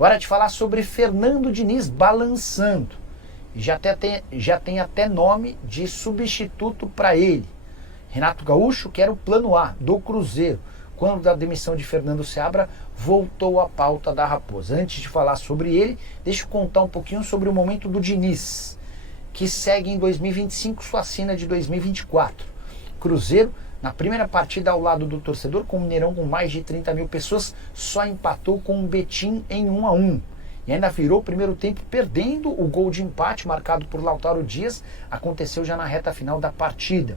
Agora de falar sobre Fernando Diniz balançando. Já tem até nome de substituto para ele. Renato Gaúcho, que era o plano A do Cruzeiro. Quando da demissão de Fernando Seabra, voltou à pauta da Raposa. Antes de falar sobre ele, deixa eu contar um pouquinho sobre o momento do Diniz, que segue em 2025 sua sina de 2024. Cruzeiro, na primeira partida ao lado do torcedor, com o Mineirão com mais de 30 mil pessoas, só empatou com o Betim em 1-1. E ainda virou o primeiro tempo perdendo. O gol de empate marcado por Lautaro Dias aconteceu já na reta final da partida.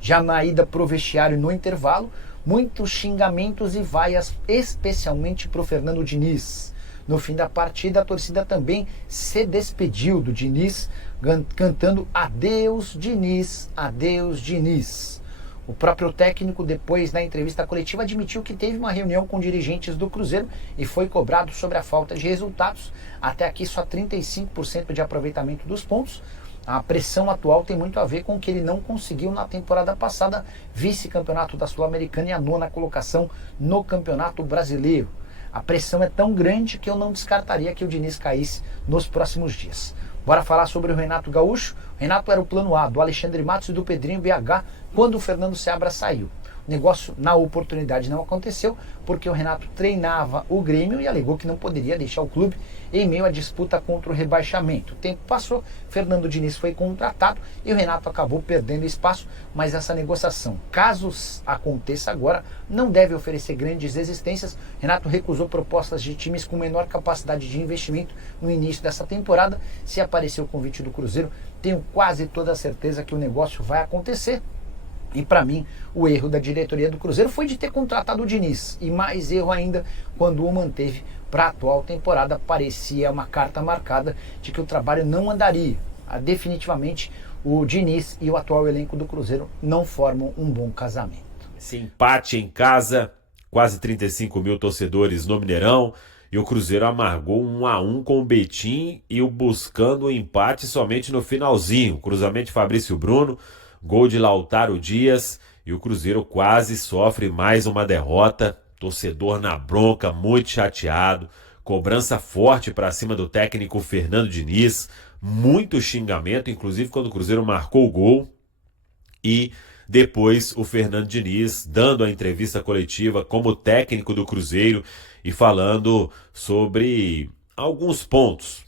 Já na ida pro vestiário no intervalo, muitos xingamentos e vaias, especialmente pro Fernando Diniz. No fim da partida, a torcida também se despediu do Diniz, cantando "Adeus Diniz, adeus Diniz". O próprio técnico, depois na entrevista coletiva, admitiu que teve uma reunião com dirigentes do Cruzeiro e foi cobrado sobre a falta de resultados. Até aqui só 35% de aproveitamento dos pontos. A pressão atual tem muito a ver com o que ele não conseguiu na temporada passada, vice-campeonato da Sul-Americana e a 9ª colocação no Campeonato Brasileiro. A pressão é tão grande que eu não descartaria que o Diniz caísse nos próximos dias. Bora falar sobre o Renato Gaúcho. O Renato era o plano A do Alexandre Matos e do Pedrinho BH quando o Fernando Seabra saiu. O negócio, na oportunidade, não aconteceu porque o Renato treinava o Grêmio e alegou que não poderia deixar o clube em meio à disputa contra o rebaixamento. O tempo passou, Fernando Diniz foi contratado e o Renato acabou perdendo espaço, mas essa negociação, caso aconteça agora, não deve oferecer grandes resistências. Renato recusou propostas de times com menor capacidade de investimento no início dessa temporada. Se aparecer o convite do Cruzeiro, tenho quase toda a certeza que o negócio vai acontecer. E para mim, o erro da diretoria do Cruzeiro foi de ter contratado o Diniz. E mais erro ainda quando o manteve para a atual temporada. Parecia uma carta marcada de que o trabalho não andaria. Definitivamente, o Diniz e o atual elenco do Cruzeiro não formam um bom casamento. Esse empate em casa, quase 35 mil torcedores no Mineirão. E o Cruzeiro amargou 1-1 com o Betim e o buscando o empate somente no finalzinho. Cruzamento de Fabrício Bruno. Gol de Lautaro Dias e o Cruzeiro quase sofre mais uma derrota. Torcedor na bronca, muito chateado. Cobrança forte para cima do técnico Fernando Diniz. Muito xingamento, inclusive quando o Cruzeiro marcou o gol. E depois o Fernando Diniz dando a entrevista coletiva como técnico do Cruzeiro e falando sobre alguns pontos.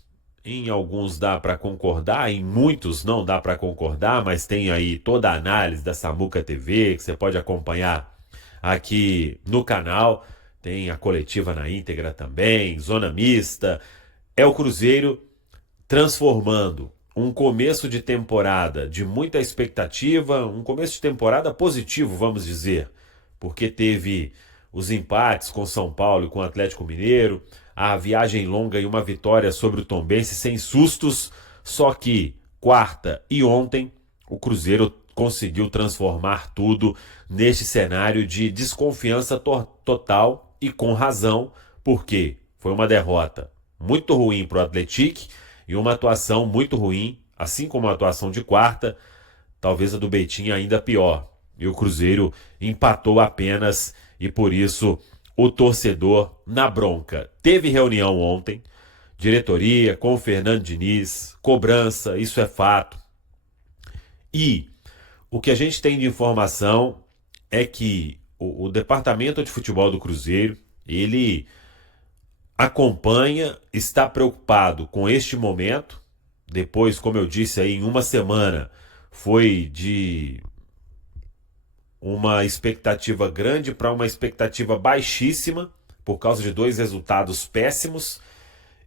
Em alguns dá para concordar, em muitos não dá para concordar, mas tem aí toda a análise da Samuca TV, que você pode acompanhar aqui no canal. Tem a coletiva na íntegra também, zona mista. É o Cruzeiro transformando um começo de temporada de muita expectativa, um começo de temporada positivo, vamos dizer, porque teve os empates com São Paulo e com o Atlético Mineiro, a viagem longa e uma vitória sobre o Tombense sem sustos, só que quarta e ontem o Cruzeiro conseguiu transformar tudo neste cenário de desconfiança total e com razão, porque foi uma derrota muito ruim para o Atlético e uma atuação muito ruim, assim como a atuação de quarta, talvez a do Betim ainda pior. E o Cruzeiro empatou apenas e por isso o torcedor na bronca. Teve reunião ontem, diretoria com o Fernando Diniz, cobrança, isso é fato. E o que a gente tem de informação é que o departamento de futebol do Cruzeiro, ele acompanha, está preocupado com este momento. Depois, como eu disse aí, em uma semana foi de uma expectativa grande para uma expectativa baixíssima por causa de 2 resultados péssimos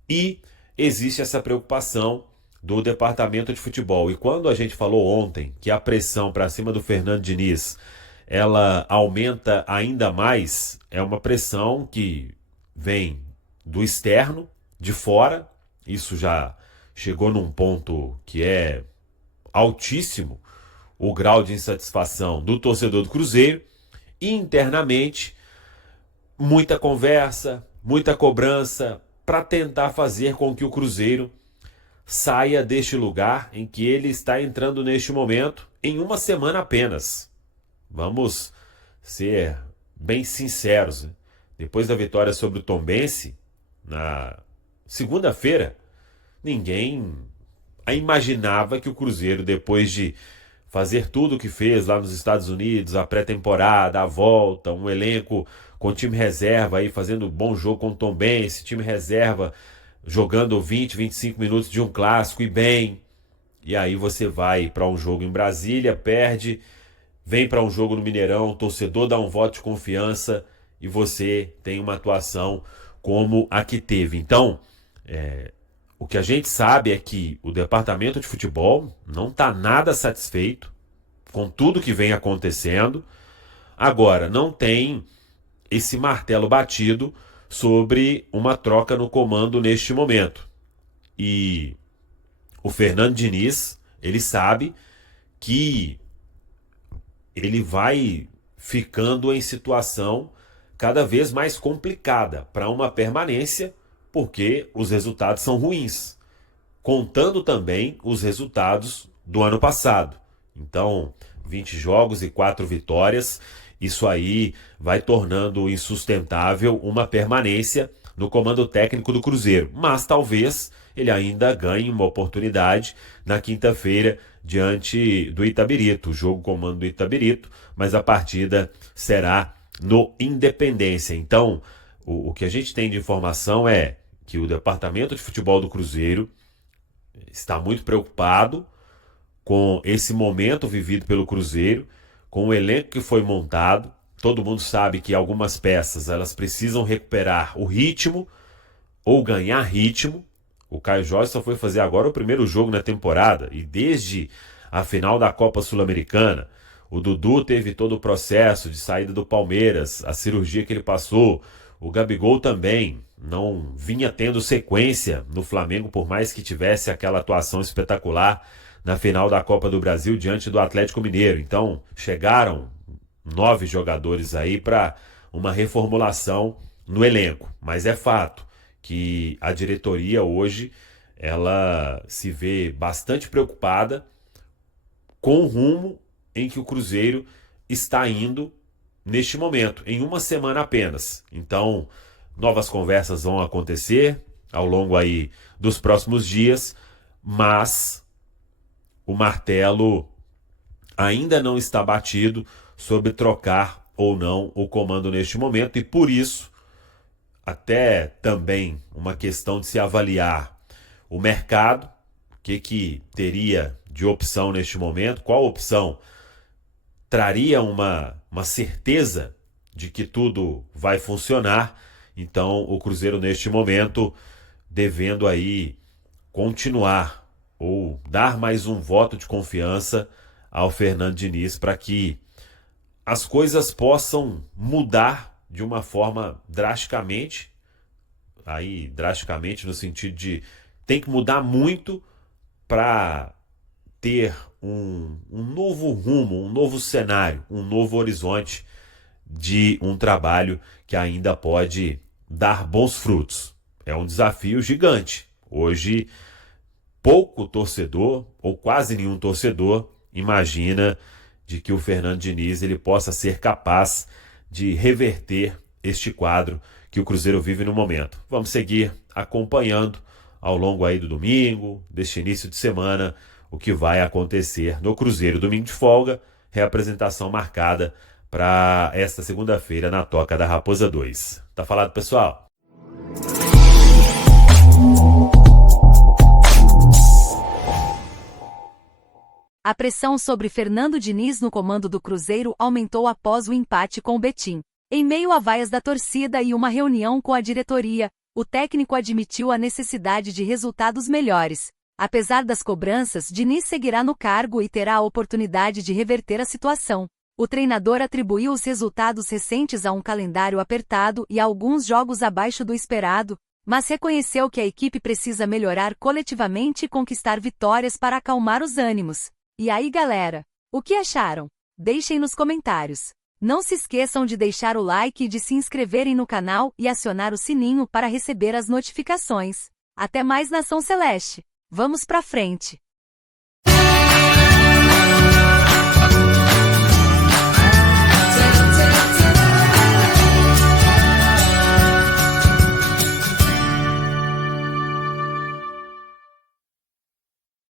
e existe essa preocupação do departamento de futebol. E quando a gente falou ontem que a pressão para cima do Fernando Diniz ela aumenta ainda mais, é uma pressão que vem do externo, de fora, isso já chegou num ponto que é altíssimo, o grau de insatisfação do torcedor do Cruzeiro, e internamente muita conversa, muita cobrança para tentar fazer com que o Cruzeiro saia deste lugar em que ele está entrando neste momento em uma semana apenas. Vamos ser bem sinceros, né? Depois da vitória sobre o Tombense, na segunda-feira, ninguém imaginava que o Cruzeiro, depois de fazer tudo o que fez lá nos Estados Unidos, a pré-temporada, a volta, um elenco com time reserva aí fazendo um bom jogo com o Tombense, time reserva jogando 20, 25 minutos de um clássico e bem. E aí você vai para um jogo em Brasília, perde, vem para um jogo no Mineirão, o torcedor dá um voto de confiança e você tem uma atuação como a que teve. Então, o que a gente sabe é que o departamento de futebol não está nada satisfeito com tudo que vem acontecendo. Agora, não tem esse martelo batido sobre uma troca no comando neste momento. E o Fernando Diniz, ele sabe que ele vai ficando em situação cada vez mais complicada para uma permanência, porque os resultados são ruins, contando também os resultados do ano passado. Então, 20 jogos e 4 vitórias, isso aí vai tornando insustentável uma permanência no comando técnico do Cruzeiro. Mas talvez ele ainda ganhe uma oportunidade na quinta-feira diante do Itabirito, o jogo comando do Itabirito, mas a partida será no Independência. Então, o que a gente tem de informação é que o departamento de futebol do Cruzeiro está muito preocupado com esse momento vivido pelo Cruzeiro, com o elenco que foi montado. Todo mundo sabe que algumas peças elas precisam recuperar o ritmo ou ganhar ritmo. O Caio Jorge só foi fazer agora o primeiro jogo na temporada e desde a final da Copa Sul-Americana, o Dudu teve todo o processo de saída do Palmeiras, a cirurgia que ele passou. O Gabigol também não vinha tendo sequência no Flamengo, por mais que tivesse aquela atuação espetacular na final da Copa do Brasil diante do Atlético Mineiro. Então, chegaram 9 jogadores aí para uma reformulação no elenco. Mas é fato que a diretoria hoje ela se vê bastante preocupada com o rumo em que o Cruzeiro está indo neste momento, em uma semana apenas. Então, novas conversas vão acontecer ao longo aí dos próximos dias, mas o martelo ainda não está batido sobre trocar ou não o comando neste momento, e por isso, até também uma questão de se avaliar o mercado, o que teria de opção neste momento, qual opção traria uma certeza de que tudo vai funcionar. Então o Cruzeiro neste momento devendo aí continuar ou dar mais um voto de confiança ao Fernando Diniz para que as coisas possam mudar de uma forma drasticamente, aí drasticamente no sentido de tem que mudar muito para ter um novo rumo, um novo cenário, um novo horizonte de um trabalho que ainda pode dar bons frutos. É um desafio gigante. Hoje, pouco torcedor, ou quase nenhum torcedor, imagina de que o Fernando Diniz ele possa ser capaz de reverter este quadro que o Cruzeiro vive no momento. Vamos seguir acompanhando ao longo aí do domingo, deste início de semana, o que vai acontecer no Cruzeiro. Domingo de folga, reapresentação marcada para esta segunda-feira na Toca da Raposa 2. Tá falado, pessoal? A pressão sobre Fernando Diniz no comando do Cruzeiro aumentou após o empate com o Betim. Em meio a vaias da torcida e uma reunião com a diretoria, o técnico admitiu a necessidade de resultados melhores. Apesar das cobranças, Diniz seguirá no cargo e terá a oportunidade de reverter a situação. O treinador atribuiu os resultados recentes a um calendário apertado e a alguns jogos abaixo do esperado, mas reconheceu que a equipe precisa melhorar coletivamente e conquistar vitórias para acalmar os ânimos. E aí, galera? O que acharam? Deixem nos comentários. Não se esqueçam de deixar o like e de se inscreverem no canal e acionar o sininho para receber as notificações. Até mais, Nação Celeste! Vamos pra frente!